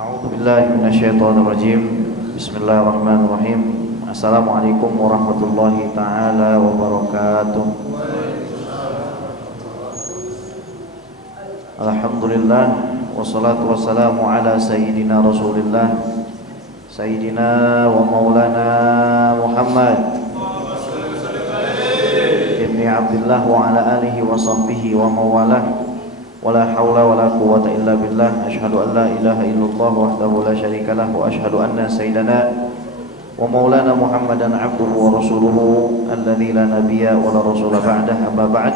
A'udzu billahi minasyaitonir rajim. Bismillahirrahmanirrahim. Assalamualaikum warahmatullahi taala wabarakatuh. Alhamdulillah wassalatu wassalamu ala sayyidina Rasulillah sayyidina wa maulana Muhammad ibni Abdullah wa ala alihi wa sahbihi wa mawalah. Wala haula wala quwwata illa billah. Asyhadu an la ilaha illallah wahdahu la syarika lah wa asyhadu anna sayyidana wa maulana Muhammadan abduhu wa rasuluhu alladzi la nabiyya wa la rasula ba'dah. Amma ba'd,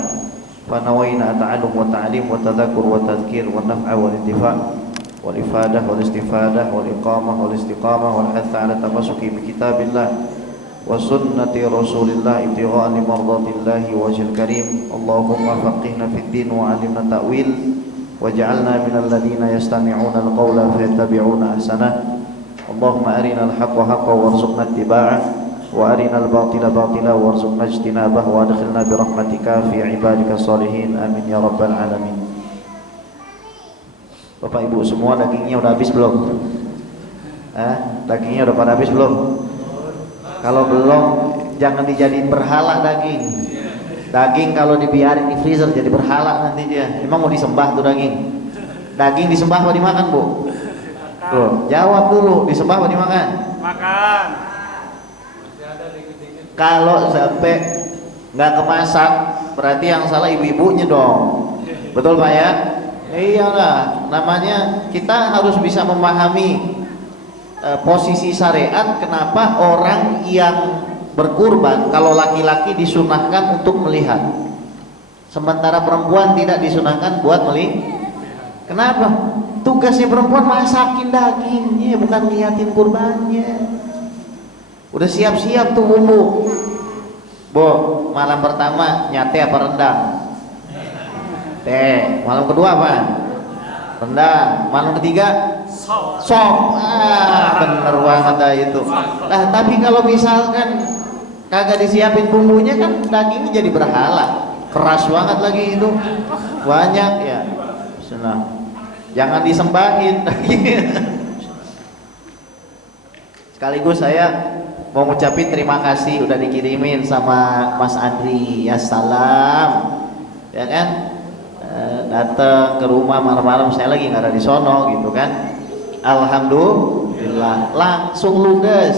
fa nawayna ta'allum wa ta'lim wa tadhakkur wa tadhkir wa naf'a wal intifa' wal ifadah wal istifadah wal iqamah wal istiqamah wal hatta 'ala tamassuki bi kitabillah wa sunnati rasulillah ibtigha'a li mardatillahi wajhil karim. Allahumma faqihna fid din wa 'allimna ta'wil waj'alna minal ladina yastami'una al-qawla fayattabi'una ahsanah. Allahumma arina al-haqqa haqqan warzuqna ittiba'ah wa arina al-batila batila warzuqna ijtinabah wa adkhilna bi rahmatika fi ibadika shalihin. Amin ya rabbal alamin. Bapak Ibu semua, dagingnya udah habis belum? Dagingnya udah pada habis belum? Kalau belum, jangan dijadiin berhala daging. Daging kalau dibiarin di freezer jadi berhala nanti dia. Emang mau disembah tuh daging? Daging disembah apa dimakan, Bu? Tuh, jawab dulu, disembah apa dimakan? Makan. Kalau sampai nggak kemasak, berarti yang salah ibu-ibunya dong. Betul Pak ya? Iyalah, namanya kita harus bisa memahami posisi syariat. Kenapa orang yang berkurban kalau laki-laki disunahkan untuk melihat, sementara perempuan tidak disunahkan buat melihat? Kenapa? Tugasnya perempuan masakin dagingnya, bukan liatin kurbannya. Udah siap-siap tuh bumbu. Bu, malam pertama nyate apa rendang? Teh. Malam kedua apa? Rendang. Malam ketiga sop. Bener banget dah itu. Nah, tapi kalau misalkan kagak disiapin bumbunya kan dagingnya jadi berhala. Keras banget lagi itu. Banyak ya. Senang. Jangan disembahin. Sekaligus saya mau ngucapin terima kasih udah dikirimin sama Mas Andri. Ya salam. Ya kan? Datang ke rumah malam-malam, saya lagi nggak ada di sono gitu kan. Alhamdulillah langsung ludes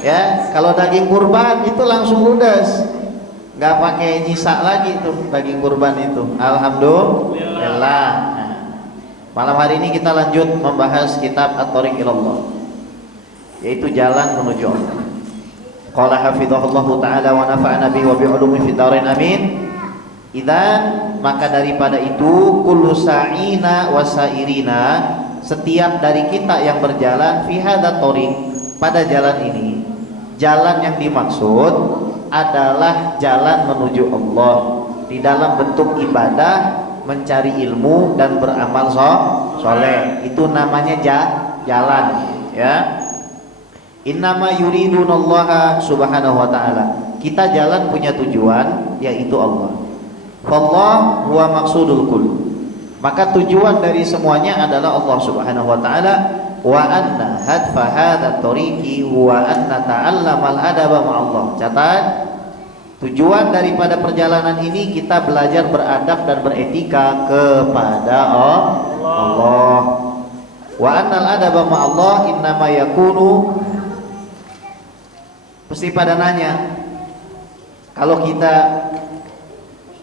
ya. Kalau daging kurban itu langsung ludes, nggak pakai nyisa lagi tuh daging kurban itu. Alhamdulillah. Nah, malam hari ini kita lanjut membahas kitab At-Thariq Ilallah, yaitu jalan menuju Allah. Qala hafizahullahu ta'ala wa nafa'ana bihi wa bi'ulumi fid dharain amin. Idzan, maka daripada itu, kullu sa'ina wa sa'irina, setiap dari kita yang berjalan fi hadzal thariq, pada jalan ini. Jalan yang dimaksud adalah jalan menuju Allah di dalam bentuk ibadah, mencari ilmu dan beramal soleh. Itu namanya jalan ya. Innama yuridunallaha subhanahu wa ta'ala. Kita jalan punya tujuan, yaitu Allah. Allah huwa maksudul kull. Maka tujuan dari semuanya adalah Allah subhanahu wa ta'ala. Wa anna hadfa hadha tariqi huwa anna ta'allamal adaba ma'allah. Catat, tujuan daripada perjalanan ini kita belajar beradab dan beretika kepada Allah. Wa annal adaba ma'allah innama yakunu. Pasti pada nanya, kalau kita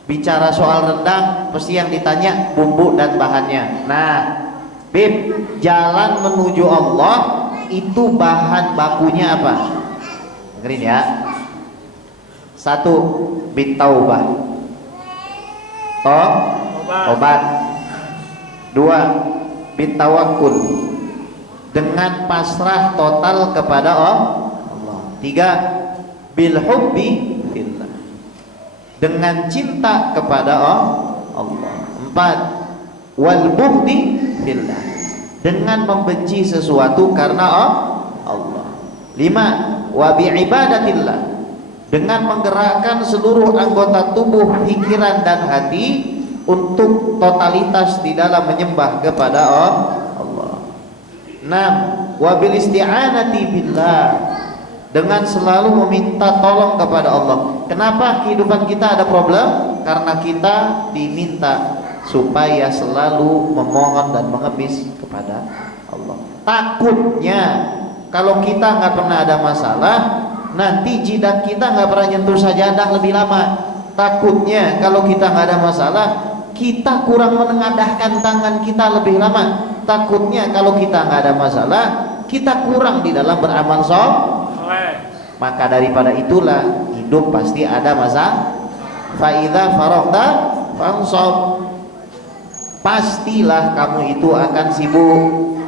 bicara soal rendang, pasti yang ditanya bumbu dan bahannya. Nah, Bib, jalan menuju Allah itu bahan bakunya apa? Dengerin ya. 1. Bitaubah, obat. 2. Bitawakul, dengan pasrah total kepada Allah. 3. Bilhubbi fillah, dengan cinta kepada Allah. 4. Wal bughdi fillah, dengan membenci sesuatu karena Allah. 5. Wa bi ibadatillah, dengan menggerakkan seluruh anggota tubuh, pikiran dan hati untuk totalitas di dalam menyembah kepada Allah. Wa bil isti'anati billah, dengan selalu meminta tolong kepada Allah. Kenapa kehidupan kita ada problem? Karena kita diminta supaya selalu memohon dan mengemis kepada Allah. Takutnya kalau kita nggak pernah ada masalah, nanti jidat kita nggak pernah nyentuh sajadah lebih lama. Takutnya kalau kita nggak ada masalah, kita kurang menengadahkan tangan kita lebih lama. Takutnya kalau kita nggak ada masalah, kita kurang di dalam beramal soleh. Maka daripada itulah hidup pasti ada masalah. Faidza faraghta fansab, pastilah kamu itu akan sibuk.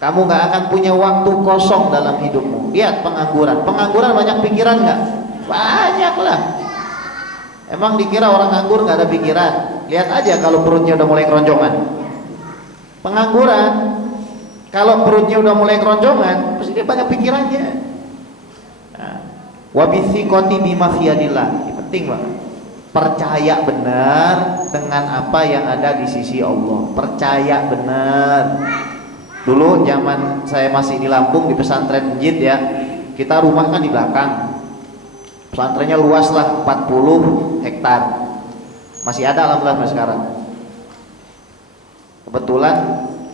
Kamu nggak akan punya waktu kosong dalam hidupmu. Lihat pengangguran banyak pikiran nggak? Banyak lah. Emang dikira orang nganggur nggak ada pikiran? Lihat aja kalau perutnya udah mulai keroncongan. Pengangguran kalau perutnya udah mulai keroncongan, pasti dia banyak pikirannya. Wa bithiqati bima fi yadillah. Ini penting banget. Percaya benar dengan apa yang ada di sisi Allah. Percaya benar. Dulu zaman saya masih di Lampung di pesantren Masjid ya, kita rumah kan di belakang. Pesantrennya luas lah 40 hektar. Masih ada alhamdulillah sampai sekarang. Kebetulan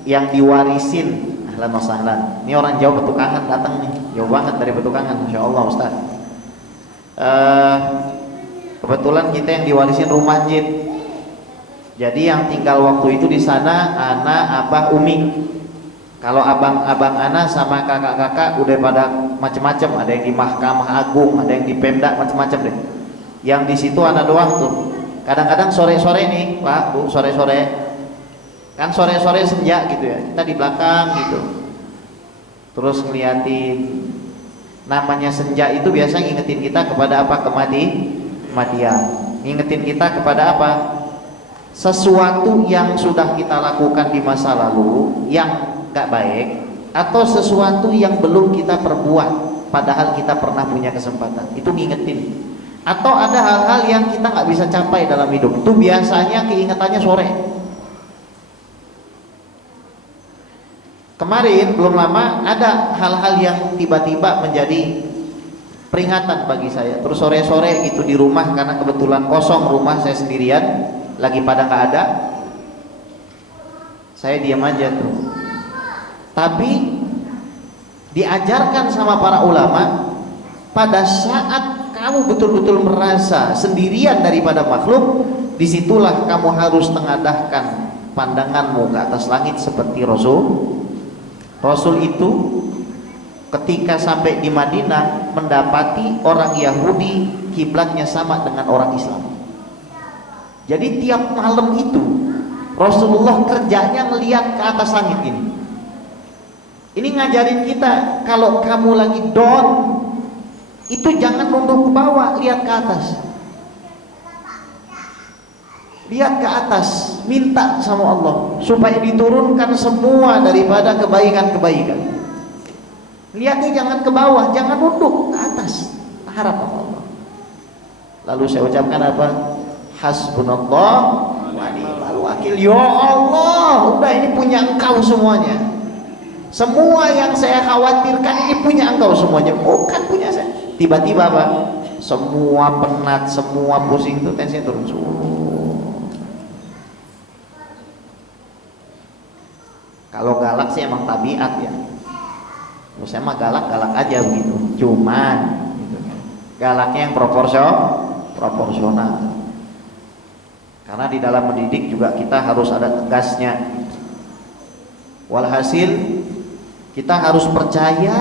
yang diwarisin, ahlan wa sahlan. Ini orang Jawa Petukangan datang nih, jauh banget dari Petukangan, Masya Allah Ustaz. Kebetulan kita yang diwarisin rumah Masjid. Jadi yang tinggal waktu itu di sana anak, abah, umi. Kalau abang-abang ana sama kakak-kakak udah pada macem-macem, ada yang di Mahkamah Agung, ada yang di Pemda, macem-macem deh. Yang di situ ana doang tuh. Kadang-kadang sore-sore nih, Pak, Bu, sore-sore. Kan sore-sore senja gitu ya. Kita di belakang gitu. Terus ngeliatin. Namanya senja itu biasa ngingetin kita kepada apa? Kematian. Ngingetin kita kepada apa? Sesuatu yang sudah kita lakukan di masa lalu yang gak baik, atau sesuatu yang belum kita perbuat padahal kita pernah punya kesempatan, itu ngingetin. Atau ada hal-hal yang kita gak bisa capai dalam hidup, itu biasanya keingetannya sore. Kemarin belum lama ada hal-hal yang tiba-tiba menjadi peringatan bagi saya. Terus sore-sore gitu di rumah, karena kebetulan kosong rumah saya sendirian, lagi pada gak ada, saya diam aja tuh. Tapi diajarkan sama para ulama, pada saat kamu betul-betul merasa sendirian daripada makhluk, disitulah kamu harus tengadahkan pandanganmu ke atas langit seperti Rasul. Rasul itu ketika sampai di Madinah mendapati orang Yahudi kiblatnya sama dengan orang Islam. Jadi tiap malam itu Rasulullah kerjanya melihat ke atas langit ini. Ini ngajarin kita, kalau kamu lagi down, itu jangan nunduk ke bawah, lihat ke atas. Lihat ke atas, minta sama Allah supaya diturunkan semua daripada kebaikan-kebaikan. Lihatnya jangan ke bawah, jangan nunduk, ke atas. Harap sama Allah. Lalu saya ucapkan apa? Hasbunallah wa ni'mal wakil. Ya Allah, udah ini punya Engkau semuanya. Semua yang saya khawatirkan ini punya Engkau semuanya, bukan punya saya. Tiba-tiba apa? Semua penat, semua pusing itu tensi turun. Kalau galak sih emang tabiat ya. Terus saya mah galak-galak aja begitu. Cuman gitu kan. Galaknya yang proporsional. Karena di dalam mendidik juga kita harus ada tegasnya. Walhasil kita harus percaya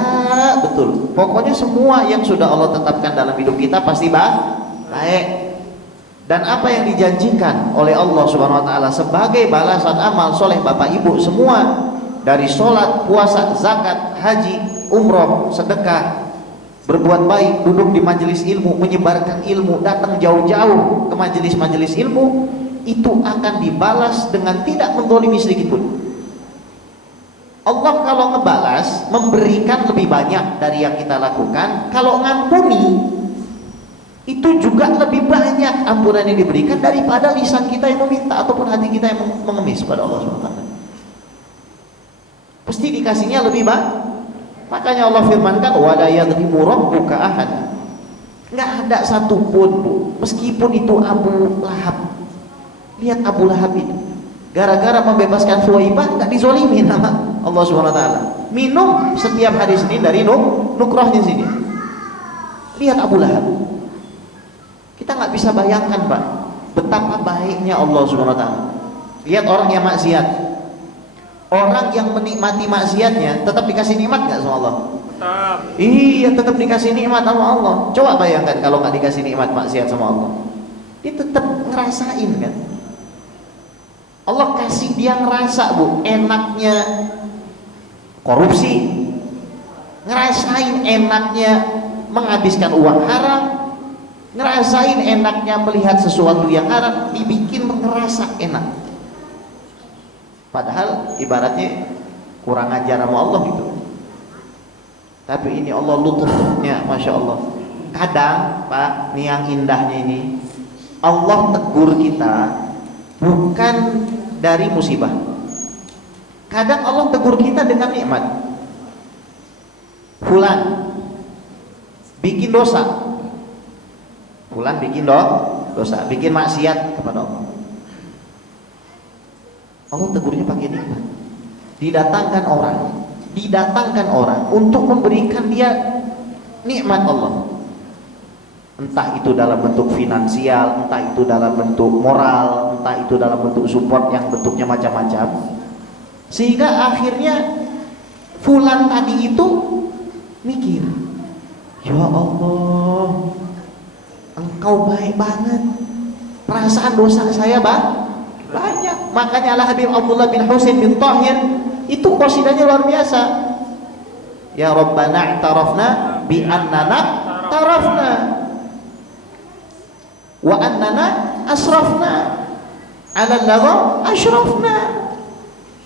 betul. Pokoknya semua yang sudah Allah tetapkan dalam hidup kita pasti baik. Dan apa yang dijanjikan oleh Allah Subhanahu wa taala sebagai balasan amal soleh Bapak Ibu semua, dari sholat, puasa, zakat, haji, umroh, sedekah, berbuat baik, duduk di majelis ilmu, menyebarkan ilmu, datang jauh-jauh ke majelis-majelis ilmu, itu akan dibalas dengan tidak menzalimi sedikit pun. Allah kalau ngebalas memberikan lebih banyak dari yang kita lakukan. Kalau ngampuni itu juga lebih banyak ampunan yang diberikan daripada lisan kita yang meminta ataupun hati kita yang mengemis pada Allah SWT. pasti dikasihnya lebih banyak. Makanya Allah firmankan wala yadhlimu rabbuka ahad. Nggak ada satupun, Bu, meskipun itu Abu Lahab. Lihat Abu Lahab itu, gara-gara membebaskan Thuwaibah nggak dizolimin sama Allah SWT. Minum setiap hari Senin dari nukrohnya sini. Lihat Abu Lahab. Kita nggak bisa bayangkan, Pak, betapa baiknya Allah SWT. Lihat orang yang maksiat, orang yang menikmati maksiatnya tetap dikasih nikmat nggak sama Allah? Tetap. Iya, tetap dikasih nikmat sama Allah. Coba bayangkan kalau nggak dikasih nikmat maksiat sama Allah, dia tetap ngerasain kan? Allah kasih dia ngerasa, Bu, enaknya korupsi, ngerasain enaknya menghabiskan uang haram, ngerasain enaknya melihat sesuatu yang haram, dibikin ngerasa enak. Padahal ibaratnya kurang ajar sama Allah gitu. Tapi ini Allah lutufnya, Masya Allah. Kadang, Pak, ini yang indahnya ini, Allah tegur kita bukan dari musibah. Kadang Allah tegur kita dengan nikmat. Fulan bikin dosa, fulan bikin dosa, bikin maksiat kepada Allah. Allah tegurnya pakai nikmat. Didatangkan orang untuk memberikan dia nikmat Allah. Entah itu dalam bentuk finansial, entah itu dalam bentuk moral, entah itu dalam bentuk support yang bentuknya macam-macam. Sehingga akhirnya fulan tadi itu mikir, ya Allah, engkau baik banget, perasaan dosa saya banyak. Makanya Al-Habib Abdullah bin Husain bin Tahir itu qasidahnya luar biasa. Ya Rabbana i'tarafna bi annana tarafna wa annana asrafna ala lagha ashrafna.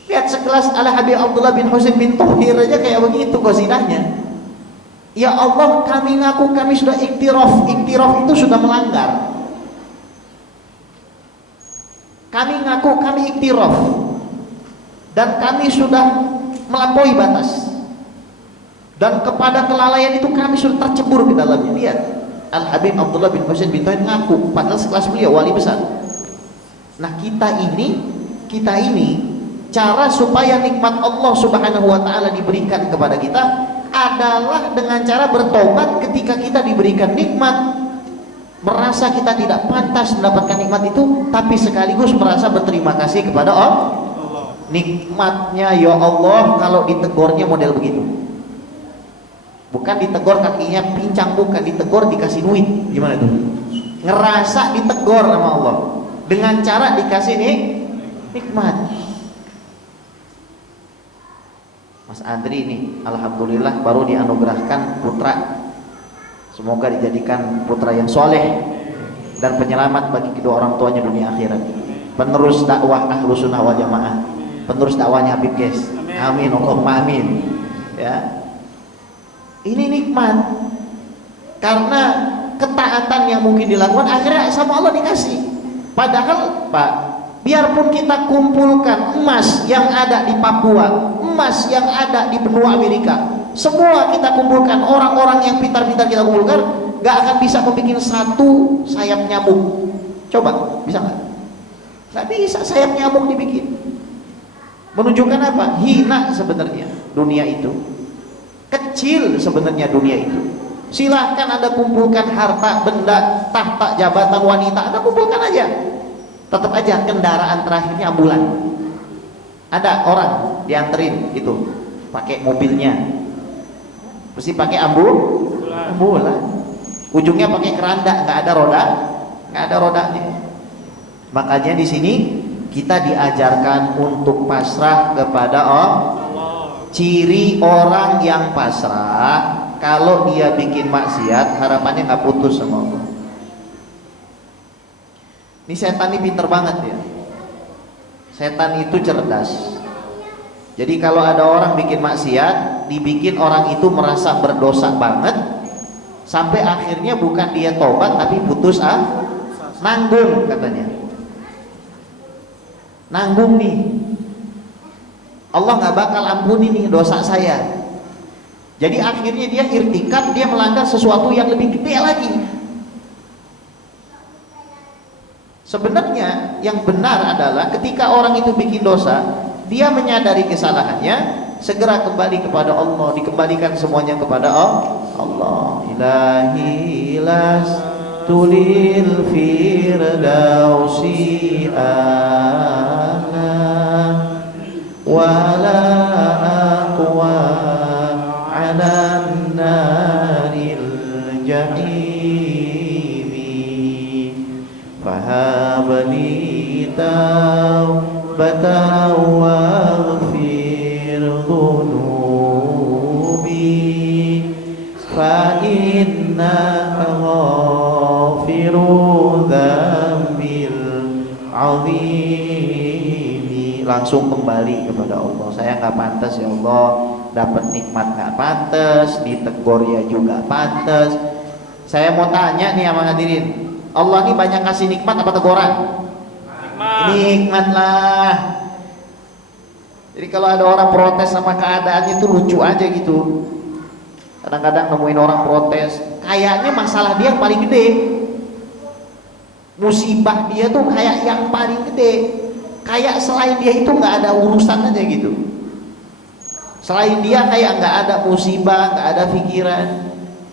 Lihat sekelas Al-Habib Abdullah bin Husain bin Tahir aja kayak begitu qasidahnya. Ya Allah, kami ngaku kami sudah iktiraf itu sudah melanggar. Kami ngaku kami iktiraf dan kami sudah melampaui batas, dan kepada kelalaian itu kami sudah tercebur ke dalamnya. Lihat Al-Habib Abdullah bin Husain bin Tahir ngaku, padahal sekelas beliau wali besar. Nah kita ini cara supaya nikmat Allah Subhanahu wa ta'ala diberikan kepada kita adalah dengan cara bertobat ketika kita diberikan nikmat, merasa kita tidak pantas mendapatkan nikmat itu, tapi sekaligus merasa berterima kasih kepada Allah. Nikmatnya ya Allah, kalau ditegurnya model begitu, bukan ditegur kakinya pincang, bukan ditegur dikasih duit. Gimana tuh? Ngerasa ditegur sama Allah dengan cara dikasih nikmat. Mas Andri ini alhamdulillah baru dianugerahkan putra. Semoga dijadikan putra yang soleh dan penyelamat bagi kedua orang tuanya dunia akhirat. Penerus dakwah Ahlus Sunnah wal Jamaah, penerus dakwahnya Habib Kes. Amin, Allahumma amin. Ya, ini nikmat karena ketaatan yang mungkin dilakukan akhirnya sama Allah dikasih. Padahal Pak, biarpun kita kumpulkan emas yang ada di Papua, emas yang ada di benua Amerika, semua kita kumpulkan, orang-orang yang pintar-pintar kita kumpulkan, gak akan bisa membuat satu sayap nyamuk. Coba, bisa nggak? Gak bisa sayap nyamuk dibikin. Menunjukkan apa? Hina sebenarnya dunia itu, kecil sebenarnya dunia itu. Silahkan Anda kumpulkan harta, benda, tahta, jabatan, wanita, Anda kumpulkan aja. Tetap aja kendaraan terakhirnya ambulan. Ada orang dianterin itu pakai mobilnya, mesti pakai ambulan. Ujungnya pakai keranda, nggak ada rodanya. Makanya di sini kita diajarkan untuk pasrah kepada Allah. Ciri orang yang pasrah, kalau dia bikin maksiat, harapannya nggak putus sama Allah. Ini setan ini pinter banget ya. Setan itu cerdas. Jadi kalau ada orang bikin maksiat, dibikin orang itu merasa berdosa banget, sampai akhirnya bukan dia tobat tapi putus nanggung katanya. Nanggung nih. Allah nggak bakal ampuni nih dosa saya. Jadi akhirnya dia irtikab, dia melanggar sesuatu yang lebih gede lagi. Sebenarnya yang benar adalah ketika orang itu bikin dosa, dia menyadari kesalahannya, segera kembali kepada Allah, dikembalikan semuanya kepada Allah. Ilahi las tulil firdausi ana wala aqwa ala naril jahimi fahabli taubatan waghfir dhunubi fa innaka ghafiru dzambil azimi. Langsung kembali kepada Allah. Saya nggak pantas ya Allah dapat nikmat, nggak pantas ditegur ya juga pantas. Saya mau tanya nih sama hadirin, Allah ini banyak kasih nikmat apa teguran? Nikmat lah. Jadi kalau ada orang protes sama keadaannya itu lucu aja gitu. Kadang-kadang nemuin orang protes, kayaknya masalah dia yang paling gede, musibah dia tuh kayak yang paling gede, kayak selain dia itu nggak ada urusan aja gitu. Selain dia kayak nggak ada musibah, nggak ada pikiran.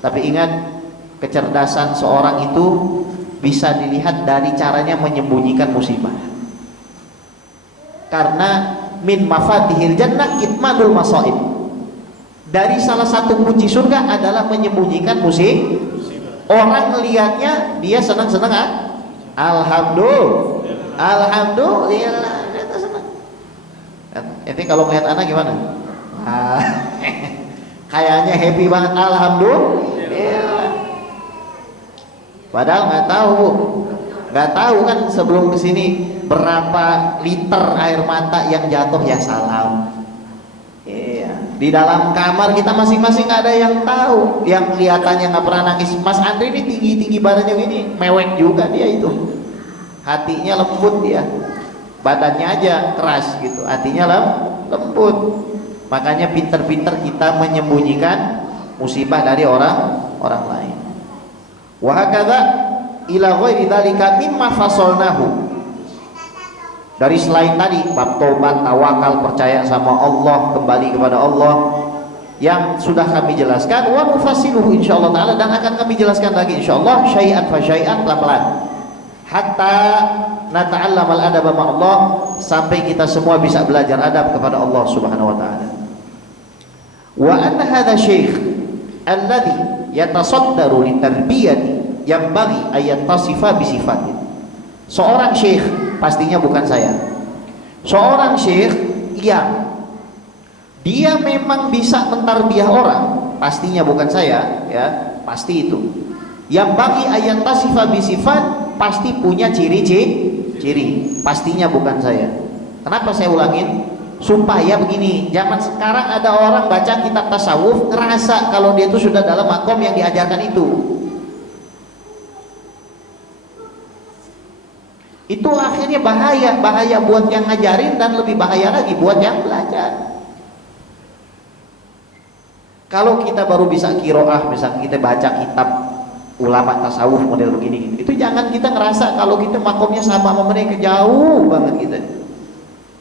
Tapi ingat, kecerdasan seorang itu bisa dilihat dari caranya menyembunyikan musibah. Karena min mafatihil jannah kitmanul masaib. Dari salah satu kunci surga adalah menyembunyikan musibah. Orang melihatnya dia senang-senang ah? Alhamdulillah. Alhamdulillah. Kita senang. Nanti kalau melihat anak gimana? Kayaknya happy banget. Alhamdulillah. Padahal nggak tahu kan sebelum kesini berapa liter air mata yang jatuh ya salam. Iya. Di dalam kamar kita masing-masing nggak ada yang tahu. Yang kelihatannya nggak pernah nangis. Mas Andri ini tinggi-tinggi badannya gini, mewek juga dia itu. Hatinya lembut dia. Badannya aja keras gitu. Hatinya lembut. Makanya pinter-pinter kita menyembunyikan musibah dari orang lain. Wa hakadza ila ghairi dzalika mimma fasalnahu. Dari selain tadi bab tobat, tawakal, percaya sama Allah, kembali kepada Allah yang sudah kami jelaskan, wa nufassiluhu insyaallah taala, dan akan kami jelaskan lagi insyaallah syai'an fa syai'an, pelan-pelan, hatta nata'allam al-adab ma'allah, sampai kita semua bisa belajar adab kepada Allah Subhanahu wa taala. Wa anna hadha syekh alladhi yatasaddaru litarbiyati yang bagi ayat tasifa bisifatin. Seorang syekh, pastinya bukan saya, seorang syekh yang dia memang bisa mentarbiah orang, pastinya bukan saya ya, pasti itu. Yang bagi ayat tasifa bisifat, pasti punya ciri-ciri, pastinya bukan saya. Kenapa saya ulangin? Supaya begini, zaman sekarang ada orang baca kitab tasawuf ngerasa kalau dia itu sudah dalam makom yang diajarkan itu. Itu akhirnya bahaya buat yang ngajarin dan lebih bahaya lagi buat yang belajar. Kalau kita baru bisa kiroah, misalnya kita baca kitab ulama tasawuf model begini, itu jangan kita ngerasa kalau kita makomnya sama mereka, jauh banget kita.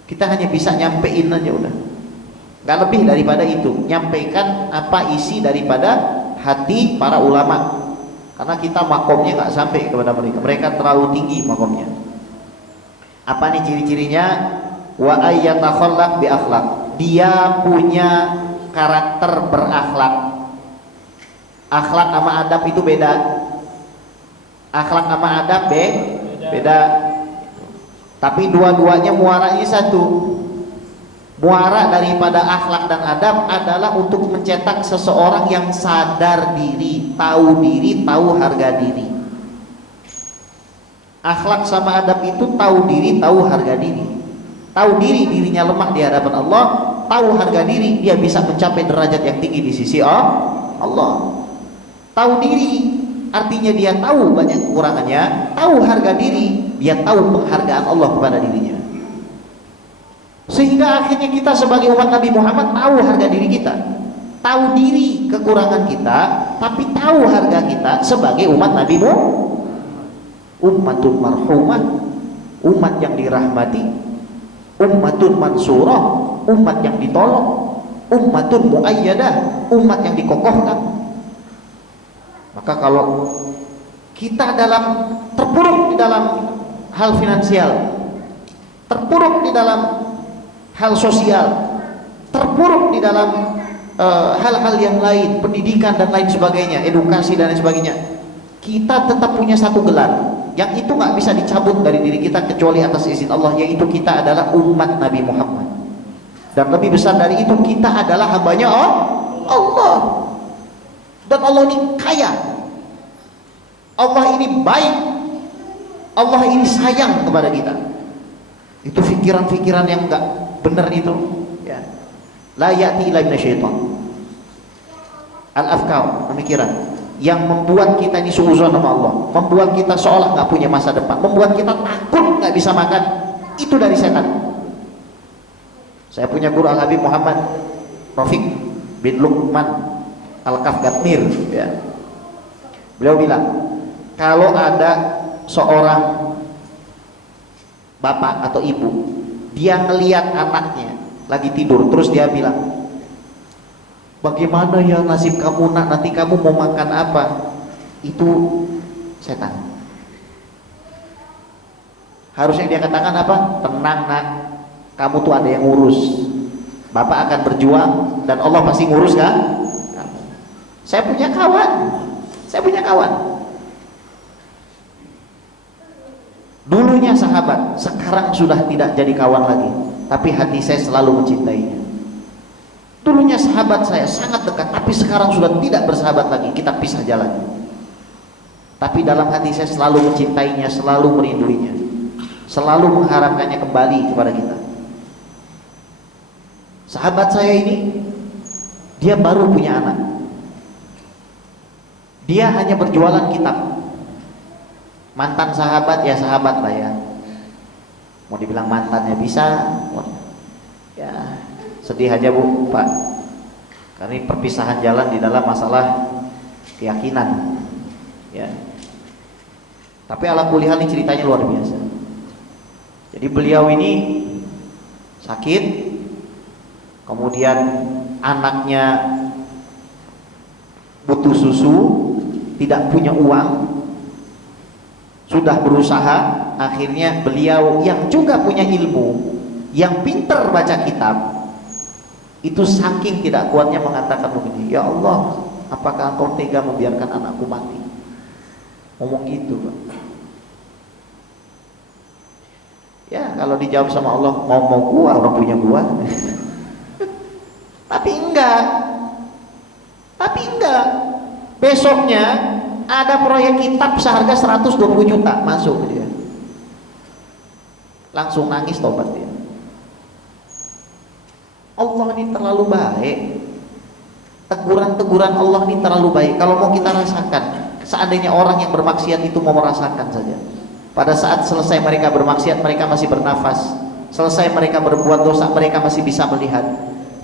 Kita hanya bisa nyampein aja udah, nggak lebih daripada itu, nyampaikan apa isi daripada hati para ulama, karena kita makomnya nggak sampai kepada mereka terlalu tinggi makomnya. Apa nih ciri-cirinya? Wa ayyatakhallaq bi akhlaq. Dia punya karakter berakhlak. Akhlak sama adab itu beda. Akhlak sama adab beda. Tapi dua-duanya muaranya satu. Muara daripada akhlak dan adab adalah untuk mencetak seseorang yang sadar diri, tahu harga diri. Akhlak sama adab itu tahu diri, tahu harga diri. Tahu diri dirinya lemah di hadapan Allah, tahu harga diri dia bisa mencapai derajat yang tinggi di sisi Allah. Tahu diri artinya dia tahu banyak kekurangannya, tahu harga diri, dia tahu penghargaan Allah kepada dirinya. Sehingga akhirnya kita sebagai umat Nabi Muhammad tahu harga diri kita, tahu diri kekurangan kita, tapi tahu harga kita sebagai umat Nabi Muhammad. Ummatun marhumah, umat yang dirahmati, ummatun mansurah, umat yang ditolong, ummatun muayyadah, umat yang dikokohkan. Maka kalau kita terpuruk di dalam hal finansial, terpuruk di dalam hal sosial, terpuruk di dalam hal-hal yang lain, pendidikan dan lain sebagainya, edukasi dan lain sebagainya, kita tetap punya satu gelar yang itu nggak bisa dicabut dari diri kita kecuali atas izin Allah, yaitu kita adalah umat Nabi Muhammad. Dan lebih besar dari itu, kita adalah hambanya Allah. Dan Allah ini kaya, Allah ini baik, Allah ini sayang kepada kita. Itu pikiran-pikiran yang nggak benar itu, ya. La ya'ti illa minasyaitan. Al-afkar, pemikiran yang membuat kita ini suudzon sama Allah, membuat kita seolah nggak punya masa depan, membuat kita takut nggak bisa makan, itu dari setan. Saya punya guru Al-Habib Muhammad Rafiq bin Luqman Al-Kafgatmir, ya. Beliau bilang, kalau ada seorang bapak atau ibu, dia ngelihat anaknya lagi tidur, terus dia bilang, bagaimana ya nasib kamu nak, nanti kamu mau makan apa? Itu setan. Harusnya dia katakan apa? Tenang nak, kamu tuh ada yang ngurus, bapak akan berjuang dan Allah pasti ngurus kan? Saya punya kawan, dulunya sahabat, sekarang sudah tidak jadi kawan lagi, tapi hati saya selalu mencintainya. Dulunya sahabat saya sangat dekat, tapi sekarang sudah tidak bersahabat lagi, kita pisah jalan. Tapi dalam hati saya selalu mencintainya, selalu merinduinya, selalu mengharapkannya kembali kepada kita. Sahabat saya ini, dia baru punya anak, dia hanya berjualan kitab. Mantan sahabat ya sahabat lah ya, mau dibilang mantannya bisa, ya sedih aja Bu Pak, karena perpisahan jalan di dalam masalah keyakinan, ya. Tapi ala kulli hal ini ceritanya luar biasa. Jadi beliau ini sakit, kemudian anaknya butuh susu, tidak punya uang, sudah berusaha, akhirnya beliau yang juga punya ilmu, yang pintar baca kitab, itu saking tidak kuatnya mengatakan begini, ya Allah, apakah engkau tega membiarkan anakku mati? Ngomong gitu Pak. Ya kalau dijawab sama Allah, mau gua, orang punya gua. Tapi enggak, besoknya ada proyek kitab seharga 120 juta masuk ke dia, langsung nangis tobat dia. Allah ini terlalu baik, teguran-teguran Allah ini terlalu baik. Kalau mau kita rasakan, seandainya orang yang bermaksiat itu mau merasakan saja, pada saat selesai mereka bermaksiat, mereka masih bernafas. Selesai mereka berbuat dosa, mereka masih bisa melihat.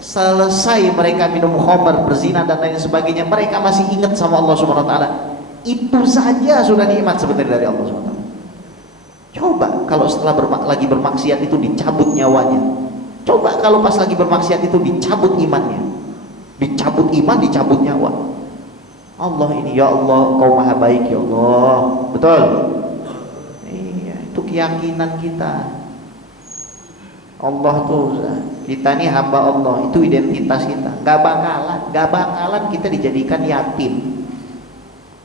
Selesai mereka minum khamr, berzina dan lain sebagainya, mereka masih ingat sama Allah Subhanahu wa taala. Itu saja sudah nikmat sebenarnya dari Allah Subhanahu wa taala. Coba kalau setelah lagi bermaksiat itu dicabut nyawanya. Coba kalau pas lagi bermaksiat itu dicabut imannya, dicabut iman, dicabut nyawa. Allah ini, ya Allah, Kau maha baik ya Allah. Betul? Iya, itu keyakinan kita. Allah tuh, kita ini hamba Allah, itu identitas kita. Gak bakalan kita dijadikan yatim.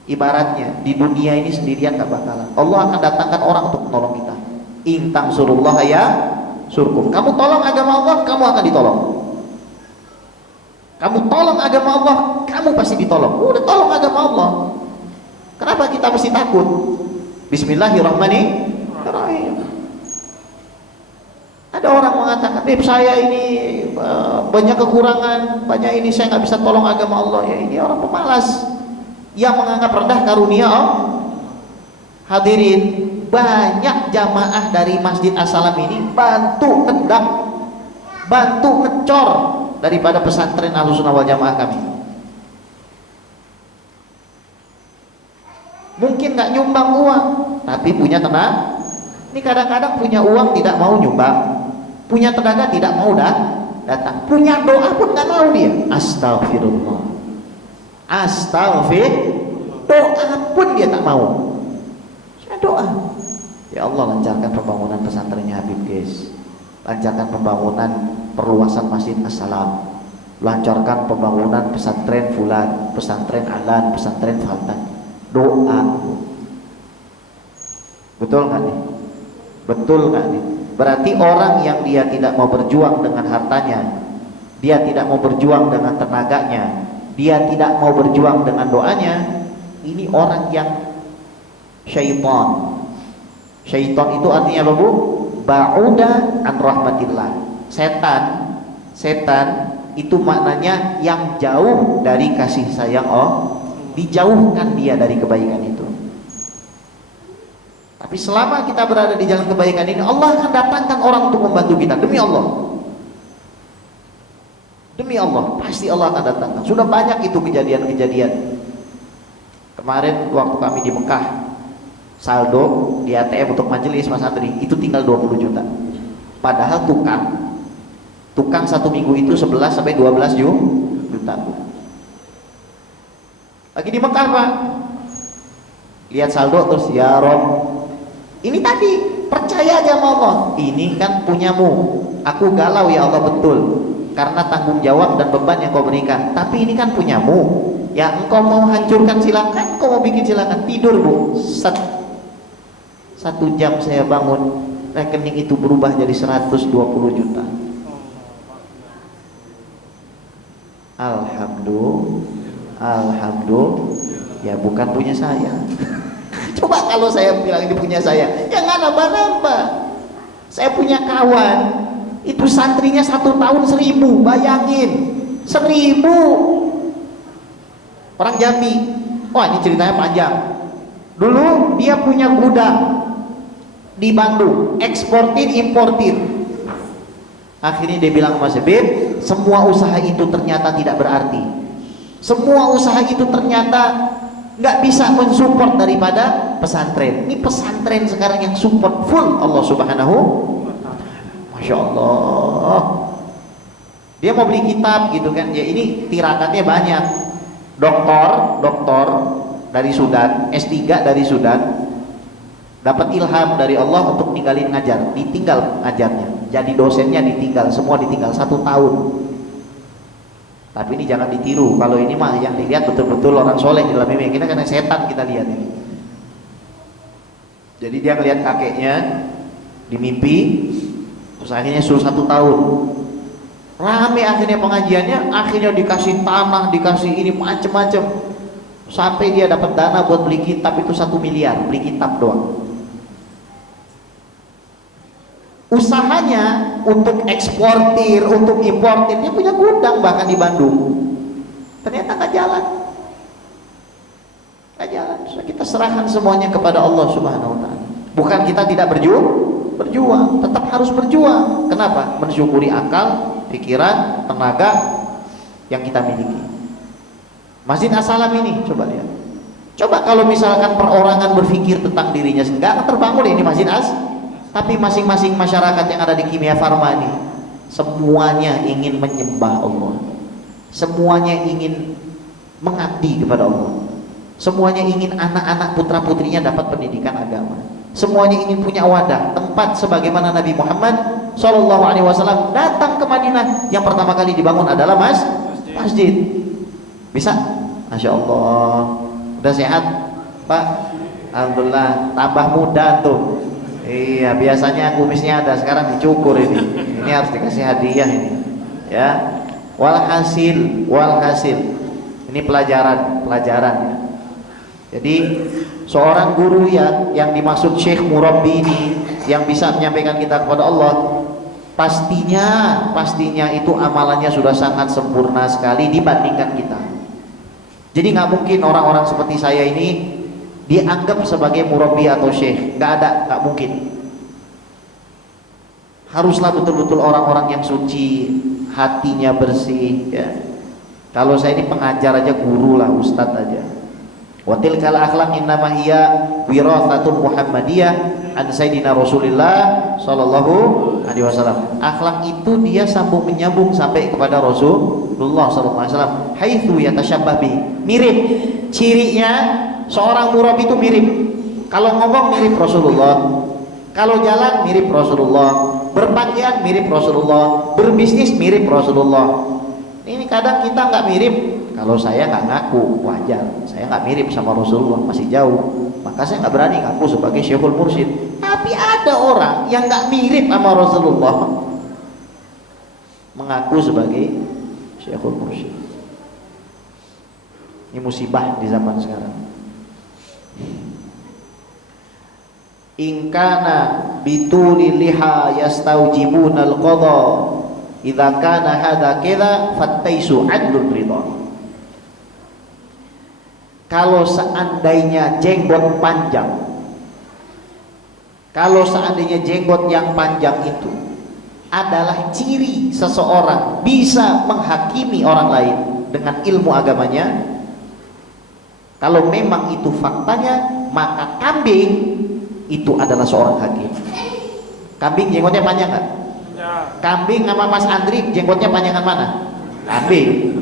Ibaratnya di dunia ini sendirian gak bakalan. Allah akan datangkan orang untuk menolong kita. Intang surullah ya surkum. Kamu tolong agama Allah, kamu akan ditolong. Kamu tolong agama Allah, kamu pasti ditolong. Udah tolong agama Allah, kenapa kita mesti takut? Bismillahirrahmanirrahim. Ada orang mengatakan, saya ini banyak kekurangan, banyak ini, saya nggak bisa tolong agama Allah. Ya ini orang pemalas yang menganggap rendah karunia Allah. Hadirin, banyak jamaah dari Masjid As-Salam ini bantu nendang bantu ngecor daripada pesantren Ahlussunnah wal Jamaah kami. Mungkin nggak nyumbang uang, tapi punya tenaga. Ini kadang-kadang punya uang tidak mau nyumbang, punya tenaga tidak mau datang, punya doa pun nggak mau dia. Astagfirullah, doa pun dia tak mau. Saya doa, ya Allah lancarkan pembangunan pesantrennya Habib guys, lancarkan pembangunan perluasan Masjid Assalam, lancarkan pembangunan pesantren Fulan, pesantren Alan, pesantren Faltan. Doa. Betul nggak nih? Betul nggak nih? Berarti orang yang dia tidak mau berjuang dengan hartanya, dia tidak mau berjuang dengan tenaganya, dia tidak mau berjuang dengan doanya, ini orang yang syaitan. Syaitan itu artinya apa bu? Ba'uda an rahmatillah. Setan itu maknanya yang jauh dari kasih sayang Allah, dijauhkan dia dari kebaikan itu. Tapi selama kita berada di jalan kebaikan ini, Allah akan datangkan orang untuk membantu kita. Demi Allah, demi Allah, pasti Allah akan datangkan. Sudah banyak itu kejadian-kejadian. Kemarin waktu kami di Mekah, saldo di ATM untuk majelis Mas Andri itu tinggal 20 juta. Padahal tukang satu minggu itu 11 sampai 12 juta. Lagi di Mekah Pak, lihat saldo terus, ya Rob, ini tadi percaya aja sama Allah, ini kan punyamu, aku galau ya Allah betul, karena tanggung jawab dan beban yang kau berikan, tapi ini kan punyamu, ya engkau mau hancurkan silakan, engkau mau bikin silakan. Tidur bu, 1 jam saya bangun, rekening itu berubah jadi 120 juta. Alhamdulillah, ya bukan punya saya. Coba kalau saya bilang ini punya saya, ya nggak nambah-nambah. Saya punya kawan, itu santrinya 1 tahun 1000, bayangin, 1000. Orang Jambi. Wah ini ceritanya panjang. Dulu dia punya gudang di Bandung, eksportir importir. Akhirnya dia bilang sama Beb, semua usaha itu ternyata tidak berarti. Semua usaha itu ternyata nggak bisa mensupport daripada pesantren. Ini pesantren sekarang yang support full Allah Subhanahu. Masya Allah. Dia mau beli kitab gitu kan, ya ini tirakatnya banyak. Doktor dari Sudan, S3 dari Sudan, dapat ilham dari Allah untuk ninggalin ngajar, ditinggal ngajarnya, jadi dosennya ditinggal, semua ditinggal 1 tahun. Tapi ini jangan ditiru, kalau ini mah yang dilihat betul-betul orang soleh di dalam mimpi kita, karena setan kita lihat ini. Jadi dia ngelihat kakeknya di mimpi, terus akhirnya suruh 1 tahun. Rame akhirnya pengajiannya, akhirnya dikasih tanah, dikasih ini macem-macem, sampai dia dapat dana buat beli kitab itu 1 miliar, beli kitab doang. Usahanya untuk eksportir, untuk importir, dia punya gudang bahkan di Bandung. Ternyata nggak jalan. So, kita serahkan semuanya kepada Allah Subhanahu wa ta'ala. Bukan kita tidak berjuang, tetap harus berjuang. Kenapa? Mensyukuri akal, pikiran, tenaga yang kita miliki. Masjid Assalam ini, coba lihat. Coba kalau misalkan perorangan berpikir tentang dirinya sendiri, nggak akan terbangun ini Masjid Assalam. Tapi masing-masing masyarakat yang ada di Kimia Farma ini, semuanya ingin menyembah Allah, semuanya ingin mengabdi kepada Allah, semuanya ingin anak-anak putra putrinya dapat pendidikan agama, semuanya ingin punya wadah, tempat sebagaimana Nabi Muhammad SAW datang ke Madinah, yang pertama kali dibangun adalah masjid. Bisa? Masya Allah. Udah sehat Pak? Alhamdulillah, tambah muda tuh. Iya, biasanya kumisnya ada, sekarang dicukur ini. Ini harus dikasih hadiah ini. Ya. Walhasil. Ini pelajaran ya. Jadi seorang guru yang dimaksud Syekh Murabbi ini, yang bisa menyampaikan kita kepada Allah, pastinya itu amalannya sudah sangat sempurna sekali dibandingkan kita. Jadi nggak mungkin orang-orang seperti saya ini dianggap sebagai murabbi atau syekh, nggak mungkin. Haruslah betul-betul orang-orang yang suci, hatinya bersih ya. Kalau saya ini pengajar aja, guru lah, ustadz aja. Wa tilkal akhlaq innama hiya wirathatul Muhammadiyah an sayyidina Rasulillah sallallahu alaihi wasallam. Akhlak itu dia sambung menyambung sampai kepada Rasulullah sallallahu alaihi wasallam. Haitsu yatasyabbah bi. Mirip. Cirinya seorang murabbi itu mirip. Kalau ngomong mirip Rasulullah. Kalau jalan mirip Rasulullah. Berpakaian mirip Rasulullah. Berbisnis mirip Rasulullah. Ini kadang kita nggak mirip. Kalau saya nggak ngaku, wajar. Saya nggak mirip sama Rasulullah, masih jauh. Maka saya nggak berani ngaku sebagai Syekhul Mursyid. Tapi ada orang yang nggak mirip sama Rasulullah, mengaku sebagai Syekhul Mursyid. Ini musibah di zaman sekarang. Ingkana bituli liha yastaujibuna al-qadha idza kana hadza kadza fattaisu adlun ridha. Kalau seandainya jenggot panjang, kalau seandainya jenggot yang panjang itu adalah ciri seseorang bisa menghakimi orang lain dengan ilmu agamanya, kalau memang itu faktanya, maka kambing itu adalah seorang hakim. Kambing jenggotnya panjang nggak? Kambing sama Mas Andri jenggotnya panjangan mana? Kambing.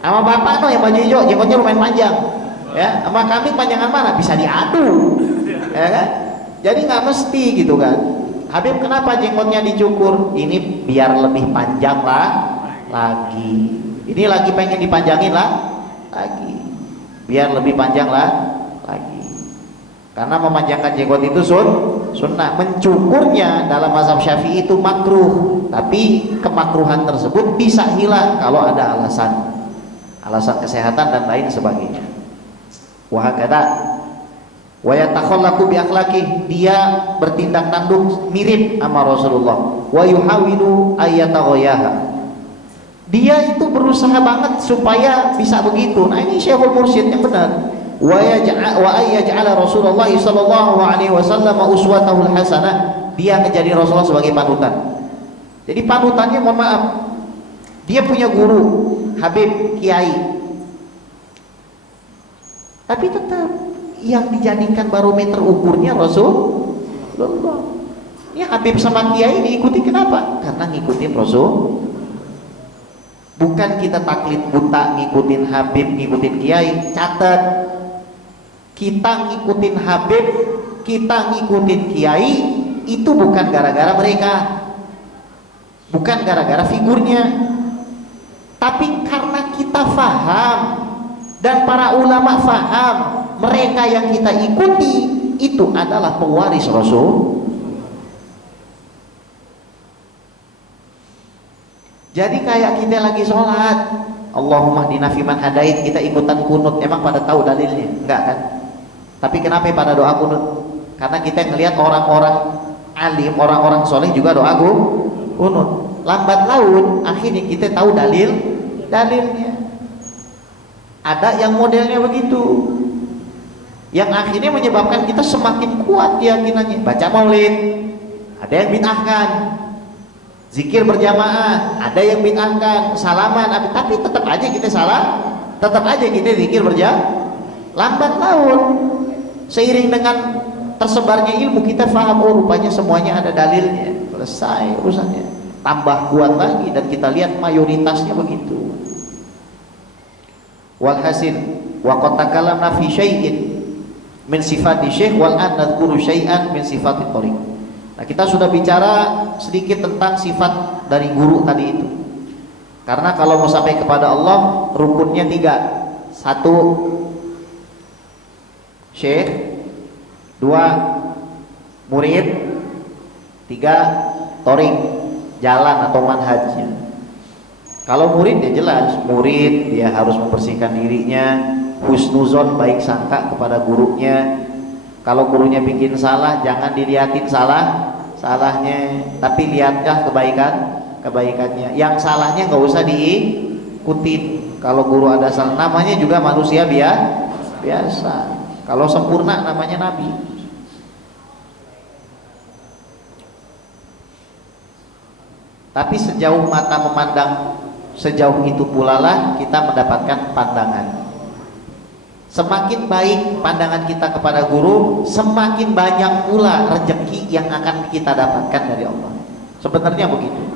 Sama bapak no yang baju hijau jenggotnya lumayan panjang, ya. Sama kambing panjangan mana? Bisa diadu, ya kan? Jadi nggak mesti gitu kan. Habib kenapa jenggotnya dicukur? Ini biar lebih panjang lah lagi. Ini lagi pengen dipanjangin lah lagi, biar lebih panjang lah lagi. Karena memanjangkan jenggot itu sunnah. Mencukurnya dalam mazhab Syafi'i itu makruh, tapi kemakruhan tersebut bisa hilang kalau ada alasan kesehatan dan lain sebagainya. Wa hakada wa yatakhallaqu bi akhlaqih, dia bertindak tanduk mirip sama Rasulullah. Wa yuhawilu ayyataghayaha, dia itu berusaha banget supaya bisa begitu. Nah ini Syekhul Mursyid yang benar. Wa ayyaj'ala Rasulullah sallallahu alaihi wasallam uswatahul hasanah, dia menjadi Rasulullah sebagai panutan. Jadi panutannya, mohon maaf, dia punya guru Habib Kiai, tapi tetap yang dijadikan barometer ukurnya Rasulullah. Ini Habib sama Kiai diikuti kenapa? Karena ngikutin Rasul. Bukan kita taklid buta ngikutin Habib, ngikutin Kiai. Catat, kita ngikutin Habib, kita ngikutin Kiai itu bukan gara-gara mereka, bukan gara-gara figurnya, tapi karena kita faham dan para ulama faham mereka yang kita ikuti itu adalah pewaris Rasul. Jadi kayak kita lagi sholat, Allahumma hdina fiman hadait, kita ikutan kunut, emang pada tahu dalilnya? Enggak kan? Tapi kenapa pada doa kunut? Karena kita ngelihat orang-orang alim, orang-orang soleh juga doa kunut. Lambat laun akhirnya kita tahu dalilnya. Ada yang modelnya begitu, yang akhirnya menyebabkan kita semakin kuat keyakinannya. Baca maulid, ada yang bid'ahkan. Zikir berjamaah, ada yang bid'ahkan. Salaman, tapi tetap aja kita salah, tetap aja kita zikir berjamaah. Lambat laun seiring dengan tersebarnya ilmu, kita paham, oh rupanya semuanya ada dalilnya. Selesai urusannya, tambah kuat lagi, dan kita lihat mayoritasnya begitu. Walhasil wa qad takallamna fi syai'in min sifati syekh wal an nadhkuru syai'an min sifati thariq. Nah, kita sudah bicara sedikit tentang sifat dari guru tadi itu. Karena kalau mau sampai kepada Allah rukunnya 3. 1 syekh, 2 murid, 3 thariq, jalan atau manhajnya. Kalau murid ya jelas, murid dia harus membersihkan dirinya, husnuzon, baik sangka kepada gurunya. Kalau gurunya bikin salah, jangan dilihatin salahnya, tapi lihatlah kebaikannya. Yang salahnya nggak usah diikutin. Kalau guru ada salah, namanya juga manusia biasa. Kalau sempurna namanya nabi. Tapi sejauh mata memandang, sejauh itu pula lah kita mendapatkan pandangan. Semakin baik pandangan kita kepada guru, semakin banyak pula rezeki yang akan kita dapatkan dari Allah. Sebenarnya begitu.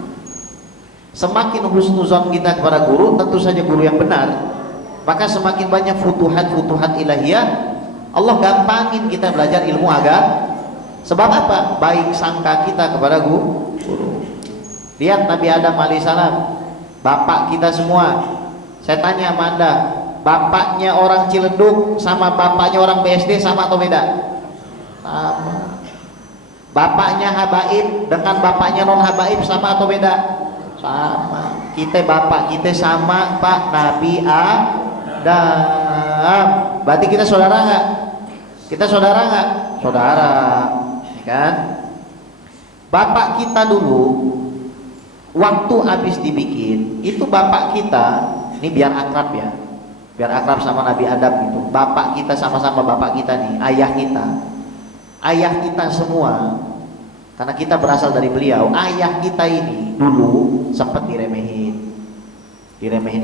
Semakin husnuzon kita kepada guru, tentu saja guru yang benar, maka semakin banyak futuhat-futuhat ilahiyah. Allah gampangin kita belajar ilmu agama. Sebab apa? Baik sangka kita kepada guru. Lihat Nabi Adam alaihissalam, bapak kita semua. Saya tanya sama Anda, bapaknya orang Ciledug sama bapaknya orang BSD sama atau beda? Sama. Bapaknya habaib dengan bapaknya non habaib sama atau beda? Sama. Kita bapak kita sama Pak Nabi Adam. Berarti kita saudara nggak? Kita saudara nggak? Saudara, kan? Bapak kita dulu waktu habis dibikin itu, bapak kita ini biar akrab ya, biar akrab sama Nabi Adam gitu. Bapak kita sama-sama bapak kita nih, ayah kita semua, karena kita berasal dari beliau. Ayah kita ini dulu sempat diremehin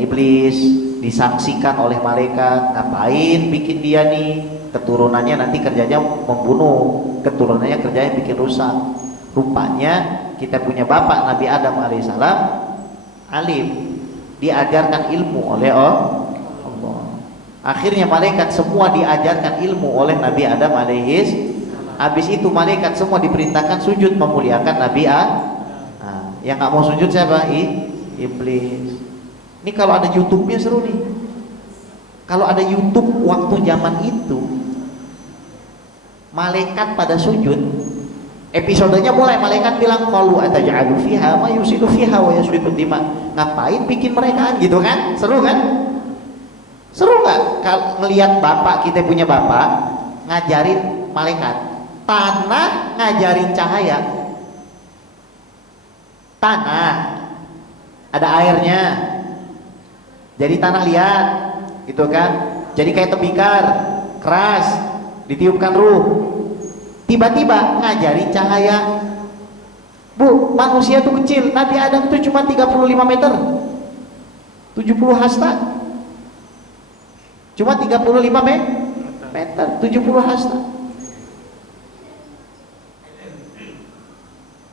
iblis, disangsikan oleh malaikat. Ngapain bikin dia nih, keturunannya nanti kerjanya membunuh, keturunannya kerjanya bikin rusak. Rupanya kita punya bapak Nabi Adam alaihissalam alim, diajarkan ilmu oleh Allah. Akhirnya malaikat semua diajarkan ilmu oleh Nabi Adam alaihissalam. Habis itu malaikat semua diperintahkan sujud memuliakan Nabi Adam. Nah, yang nggak mau sujud siapa? Iblis. Ini kalau ada YouTube-nya seru nih. Kalau ada YouTube waktu zaman itu, malaikat pada sujud. Episodenya mulai malaikat bilang qalu ataj'alu fiha ma yusidu fiha wa yasfiku dima. Ngapain bikin mereka gitu kan? Seru kan? Seru nggak kalau ngelihat bapak kita punya bapak ngajarin malaikat, tanah ngajarin cahaya. Tanah ada airnya, jadi tanah liat gitu kan, jadi kayak tembikar keras, ditiupkan ruh. Tiba-tiba ngajarin cahaya. Bu, manusia itu kecil, Nabi Adam itu cuma 35 meter 70 hasta, cuma 35 meter 70 hasta,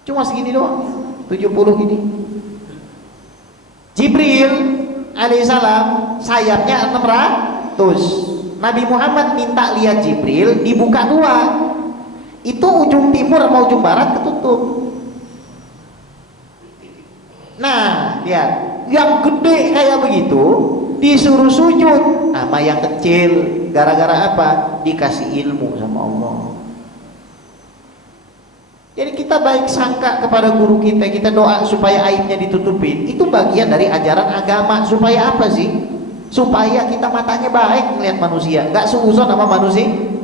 cuma segini doang, 70 gini. Jibril alaihissalam sayapnya 600. Nabi Muhammad minta lihat Jibril, dibuka dua, itu ujung timur sama ujung barat ketutup. Nah, lihat, yang gede kayak begitu disuruh sujud, sama yang kecil gara-gara apa? Dikasih ilmu sama Allah. Jadi kita baik sangka kepada guru kita, kita doa supaya aibnya ditutupin. Itu bagian dari ajaran agama. Supaya apa sih? Supaya kita matanya baik melihat manusia, nggak suuzon sama manusia.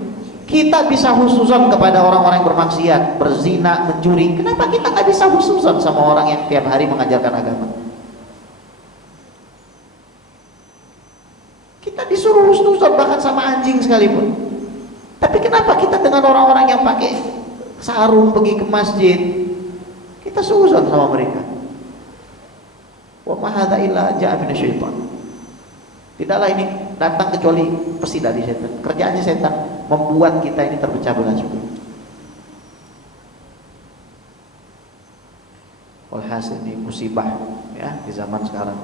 Kita bisa husnuzon kepada orang-orang yang bermaksiat, berzina, mencuri. Kenapa kita nggak bisa husnuzon sama orang yang tiap hari mengajarkan agama? Kita disuruh husnuzon bahkan sama anjing sekalipun. Tapi kenapa kita dengan orang-orang yang pakai sarung pergi ke masjid, kita suuzon sama mereka? Wa ma hadza illa ja'a minasyaitan. Tidaklah ini datang kecuali pasti dari setan. Kerjaannya setan membuat kita ini terpecah belah semua. Walhasil ini musibah ya di zaman sekarang.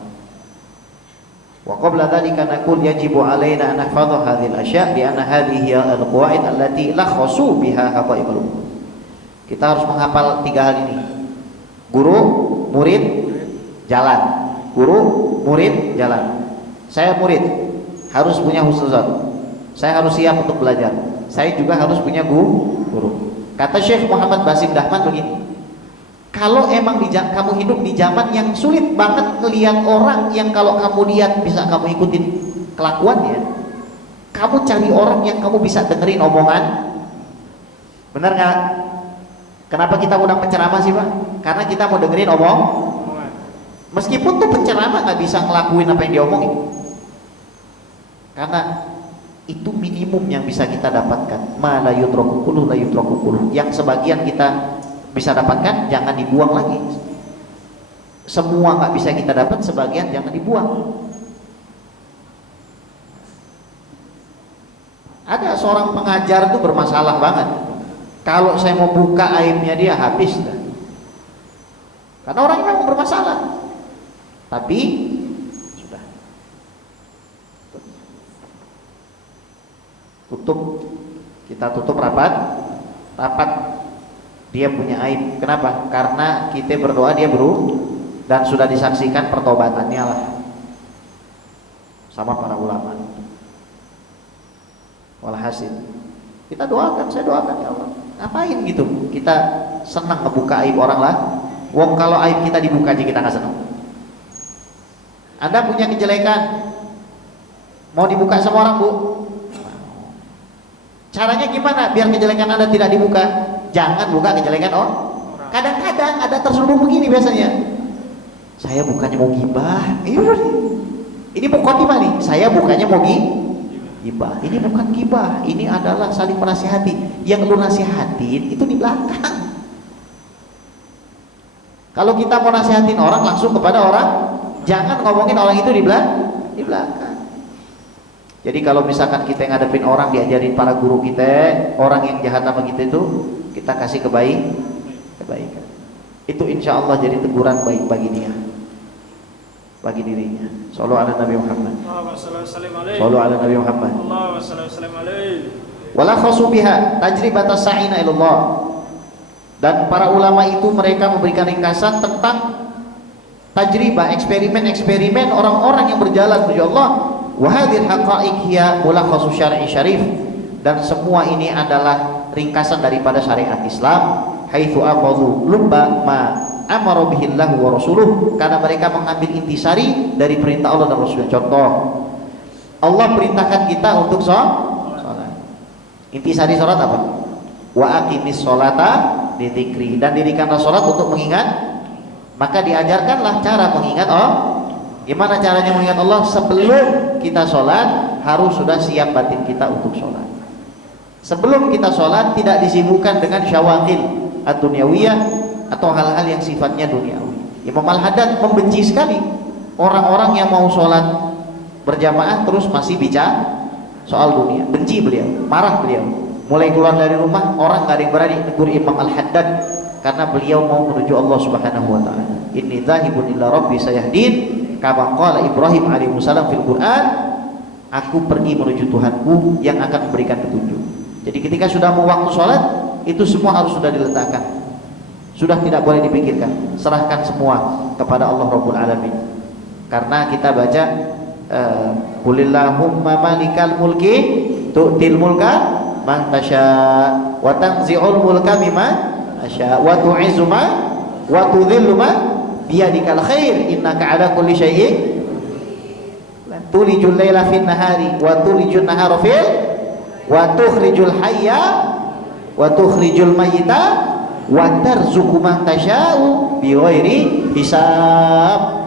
Wa qabla dzalika naqul yajibu alaina an nahfadha hadhil asya' li anna hadhihi al-qawaid allati lakhasu biha haqaiqul. Kita harus menghafal 3 hal ini. Guru, murid, jalan. Guru, murid, jalan. Saya murid, harus punya husnuzon. Saya harus siap untuk belajar. Saya juga harus punya guru. Kata Syekh Muhammad Basim Dahman begini, kalau emang kamu hidup di zaman yang sulit banget ngelihat orang yang kalau kamu lihat bisa kamu ikutin kelakuannya, kamu cari orang yang kamu bisa dengerin omongan. Benar nggak? Kenapa kita undang penceramah sih Pak? Karena kita mau dengerin meskipun tuh penceramah nggak bisa ngelakuin apa yang diomongin, karena itu minimum yang bisa kita dapatkan. Ma la yutraku kullu la yutraku kullu. Yang sebagian kita bisa dapatkan jangan dibuang lagi. semua nggak bisa kita dapat, sebagian jangan dibuang. Ada seorang pengajar itu bermasalah banget. Kalau saya mau buka aibnya dia, habis dah. Karena orang memang bermasalah. Tapi sudah tutup, kita tutup rapat. Dia punya aib. Kenapa? Karena kita berdoa dia dan sudah disaksikan pertobatannya lah sama para ulama. Walhasil kita doakan, saya doakan, ya Allah, ngapain gitu kita senang ngebuka aib orang lah. Wong kalau aib kita dibuka aja kita nggak senang. Anda punya kejelekan, mau dibuka sama orang, Bu? Caranya gimana biar kejelekan Anda tidak dibuka? Jangan buka kejelekan orang. Kadang-kadang ada terselubung begini biasanya. Saya bukannya mau gibah. Ini mukadimah nih. Saya bukannya mau gibah. Ini bukan gibah. Ini adalah saling menasihati. Yang lu nasihatin itu di belakang. Kalau kita mau nasihatin orang, langsung kepada orang. Jangan ngomongin orang itu di belakang. Jadi kalau misalkan kita ngadepin orang, diajarin para guru kita, orang yang jahat sama kita itu, kita kasih kebaikan. Itu insya Allah jadi teguran baik bagi dia, bagi dirinya. Shallu ala Nabi Muhammad. Shallu ala Nabi Muhammad. Wala khasu biha tajribata sa'ina ilallah. Dan para ulama itu mereka memberikan ringkasan tentang tajribah, eksperimen orang-orang yang berjalan menuju Allah. Wa hadhil haqa'iq hiya mulakhasu syar'i syarif. Dan semua ini adalah ringkasan daripada syariat Islam. Haitsu aqadhu lubba ma amara bihi Allah wa rasuluh, karena mereka mengambil intisari dari perintah Allah dan Rasulnya. Contoh, Allah perintahkan kita untuk sholat. Intisari sholat apa? Wa aqimis sholata li dzikri, dan dirikanlah sholat untuk mengingat. Maka diajarkanlah cara mengingat Allah. Gimana caranya mengingat Allah? Sebelum kita sholat harus sudah siap batin kita untuk sholat. Sebelum kita sholat tidak disibukkan dengan syawagil ad-dunyawiyah atau hal-hal yang sifatnya duniawi. Imam Al-Haddad membenci sekali orang-orang yang mau sholat berjamaah terus masih bicara soal dunia. Benci beliau, marah beliau. Mulai keluar dari rumah orang gak ada yang berani tegur Imam Al-Haddad, karena beliau mau menuju Allah Subhanahu wa taala. Inni dzahibun ila rabbi sayahdin, kama qala Ibrahim alaihi salam fil Quran. Aku pergi menuju Tuhanku yang akan memberikan petunjuk. Jadi ketika sudah mau waktu sholat, itu semua harus sudah diletakkan, sudah tidak boleh dipikirkan, serahkan semua kepada Allah Rabbul Alamin. Karena kita baca qulillahumma malikal mulki tu'til mulka man tasya wa tanzi'ul mulka mimman tasya wa tu'izzu man wa tudhillu man biyadikal khair innaka ala kulli syai'in tulijul laila fin nahari wa tulijun nahara fil wa tukhrijul hayya wa tukhrijul mayyita wa tarzuqu man tasya'u bighairi hisab.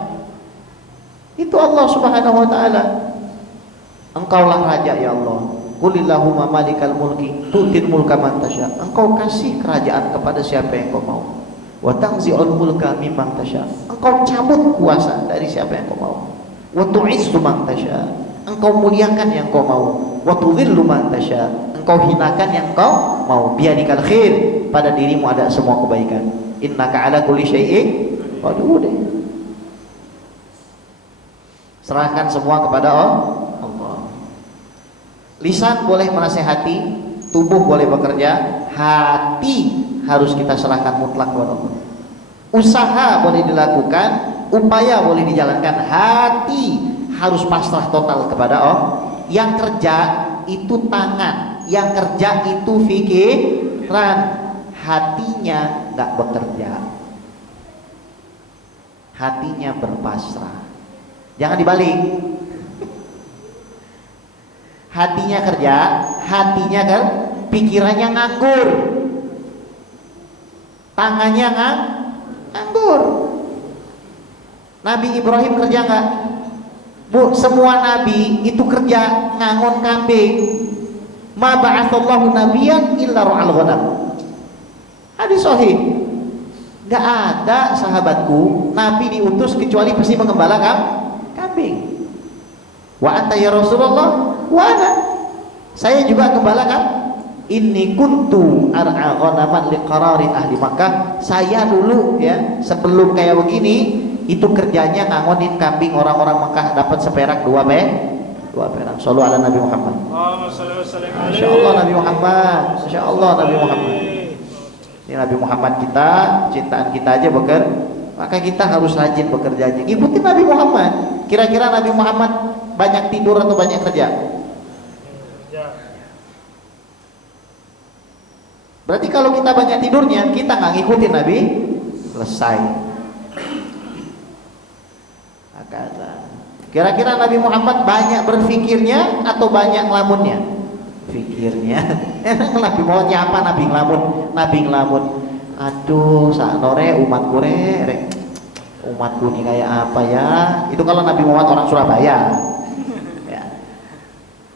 Itu Allah Subhanahu wa taala. Engkaulah raja ya Allah. Qulillahumma malikal mulki tu'til mulka man tasya. Engkau kasih kerajaan kepada siapa yang kau mau. Wa tanzi'ul mulka mimman tasya. Engkau cabut kuasa dari siapa yang kau mau. Wa tu'izzu man tasya. Engkau muliakan yang kau mau. Wa tudhillu man tasya. Engkau hinakan yang kau mau. Biyadikal khair, pada dirimu ada semua kebaikan. Innaka ala kulli syai'in qadir. Serahkan semua kepada Allah. Lisan boleh menasehati, tubuh boleh bekerja, hati harus kita serahkan mutlak kepada Allah. Usaha boleh dilakukan, upaya boleh dijalankan, hati harus pasrah total kepada Allah. Yang kerja itu tangan, yang kerja itu pikiran, hatinya nggak bekerja, hatinya berpasrah. Jangan dibalik. Hatinya kerja, hatinya kan, pikirannya nganggur, tangannya nganggur. Nabi Ibrahim kerja nggak? Bu, semua nabi itu kerja ngangon kambing. Ma ba'atsallahu nabiyyan illa ra'al ghanam. Hadis sahih. Nggak ada sahabatku Nabi diutus kecuali pasti mengembala kambing. Wa anta ya Rasulullah, wa ana, saya juga gembala kan. Inni kuntu ar'a ghanaman liqararin ahli Makkah. Saya dulu ya sebelum kayak begini itu kerjanya ngangonin kambing orang-orang Makkah, dapat seperak dua perak. Shallu ala Nabi Muhammad. Masya Allah Nabi Muhammad, Masya Allah Nabi Muhammad. Ini Nabi Muhammad kita, cintaan kita aja beker, maka kita harus rajin bekerjanya. Ikutin Nabi Muhammad. Kira-kira Nabi Muhammad banyak tidur atau banyak kerja? Berarti kalau kita banyak tidurnya, kita nggak ngikutin Nabi, selesai. Kira-kira Nabi Muhammad banyak berfikirnya atau banyak ngelamunnya? Fikirnya. Nabi Muhammad apa? Nabi ngelamun. Aduh, saknore umatku re. Umatku nih kayak apa ya? Itu kalau Nabi Muhammad orang Surabaya. Ya.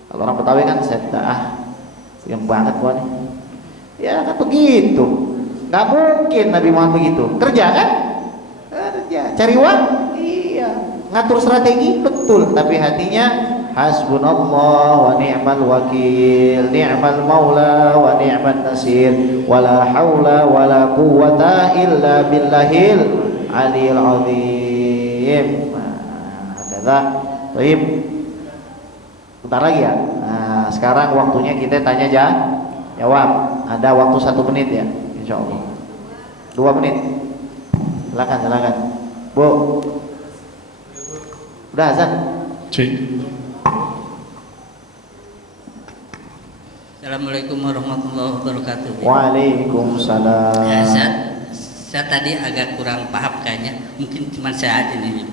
Kalau orang Betawi kan sedah, yang banget gua nih. Ya kan begitu. Nggak mungkin Nabi Muhammad begitu. Kerja kan? Kerja. Cari uang? Iya. Ngatur strategi? Betul. Tapi hatinya hasbunallah wa ni'mal wakil, ni'mal maula wa ni'man nasir, wala haula wala quwwata illa billahil aliyil azim. Nah, baik. Bentar lagi ya. Nah, sekarang waktunya kita tanya jawab. Ada waktu 1 menit ya, insya Allah. 2 menit. Silakan. Bu. Udah azan? Cik. Assalamualaikum warahmatullahi wabarakatuh. Waalaikumsalam. Ya, saya tadi agak kurang paham kayaknya. Mungkin cuma saya aja nih.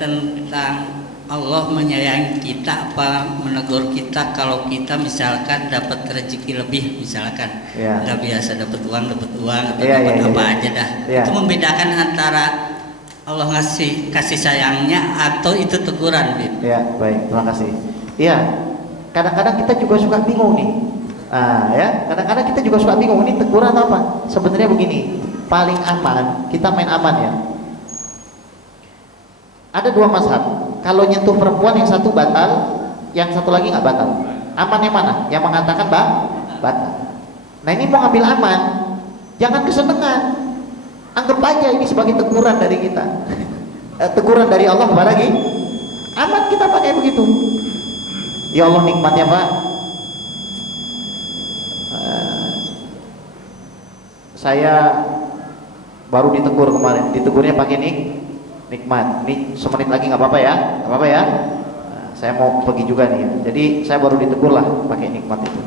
Tentang Allah menyayangi kita apa menegur kita kalau kita misalkan dapat rezeki lebih, misalkan nggak biasa dapat uang atau dapat apa aja dah. Itu membedakan antara Allah kasih sayangnya atau itu teguran, Bib. Ya, baik, terima kasih. Iya, kadang-kadang kita juga suka bingung nih. Kadang-kadang kita juga suka bingung ini teguran atau apa. Sebenarnya begini, paling aman kita main aman ya. Ada 2 mazhab. Kalau nyentuh perempuan yang satu batal, yang satu lagi nggak batal. Aman yang mana? Yang mengatakan batal. Nah ini mau ngambil aman, jangan kesenangan. Anggap aja ini sebagai teguran dari kita. Teguran dari Allah kepada kita. Aman kita pakai begitu. Ya Allah nikmatnya Pak. Saya baru ditegur kemarin. Ditegurnya pakai nikmat. Nih semenit lagi nggak apa-apa ya, Nah, saya mau pergi juga nih. Jadi saya baru ditegur lah pakai nikmat itu.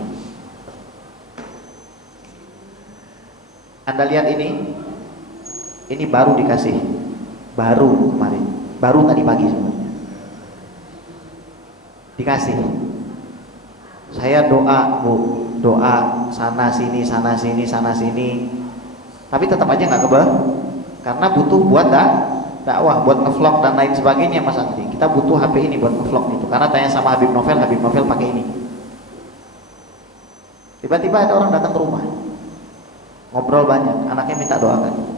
Anda lihat ini baru dikasih, baru kemarin, baru tadi pagi sebenarnya dikasih. Saya doa sana sini, tapi tetap aja nggak kebal, karena butuh buat dakwah, buat ngevlog dan lain sebagainya Mas Andri. Kita butuh HP ini buat ngevlog itu. Karena tanya sama Habib Novel pakai ini. Tiba-tiba ada orang datang ke rumah, ngobrol banyak, anaknya minta doakan.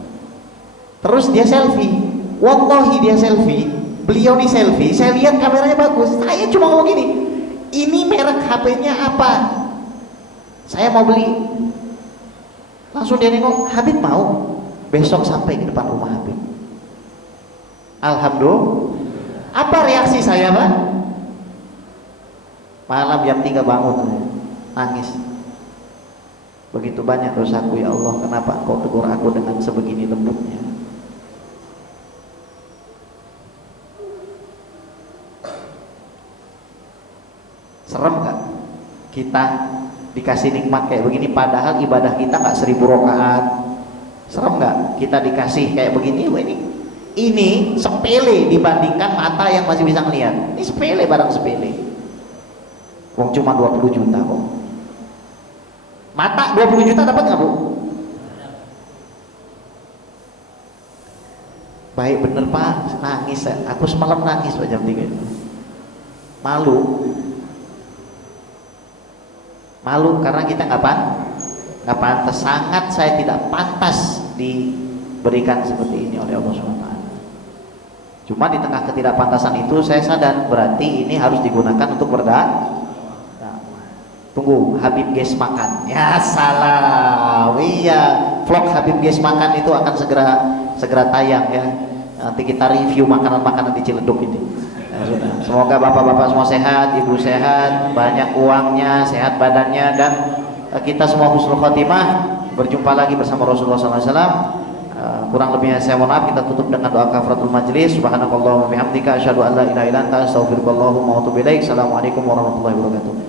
Terus dia selfie, wallahi dia selfie, beliau nih selfie, saya lihat kameranya bagus, saya cuma ngomong gini, ini merek HP-nya apa? Saya mau beli. Langsung dia nengok, Habib mau? Besok sampai di depan rumah Habib. Alhamdulillah. Apa reaksi saya Pak? Malam jam 3 bangun, nangis. Begitu banyak dosaku ya Allah, kenapa Engkau tegur aku dengan sebegini lembutnya? Serem gak? Kita dikasih nikmat kayak begini, padahal ibadah kita gak 1000 rakaat. Serem gak? Kita dikasih kayak begini, ini sepele dibandingkan mata yang masih bisa ngeliat. Ini sepele, barang sepele. Wong cuma 20 juta kok. Mata 20 juta dapat nggak Bu? Baik bener Pak, nangis ya. Aku semalam nangis Pak jam 3 itu. Malu karena kita nggak pantas, sangat saya tidak pantas diberikan seperti ini oleh Allah SWT. Cuma di tengah ketidakpantasan itu saya sadar berarti ini harus digunakan untuk berdakwah. Tunggu, Habib Guys makan. Ya salah. Iya, vlog Habib Guys makan itu akan segera tayang ya. Nanti kita review makanan-makanan di Ciledug ini. Ya, sudah. Semoga bapak-bapak semua sehat, ibu sehat, banyak uangnya, sehat badannya, dan kita semua husnul khotimah. Berjumpa lagi bersama Rasulullah SAW. Kurang lebihnya saya mohon maaf. Kita tutup dengan doa kafaratul majlis. Subhanakallahumma bihamdika asyhadu an la ilaha illa anta astaghfiruka wa atubu ilaik. Assalamualaikum warahmatullahi wabarakatuh.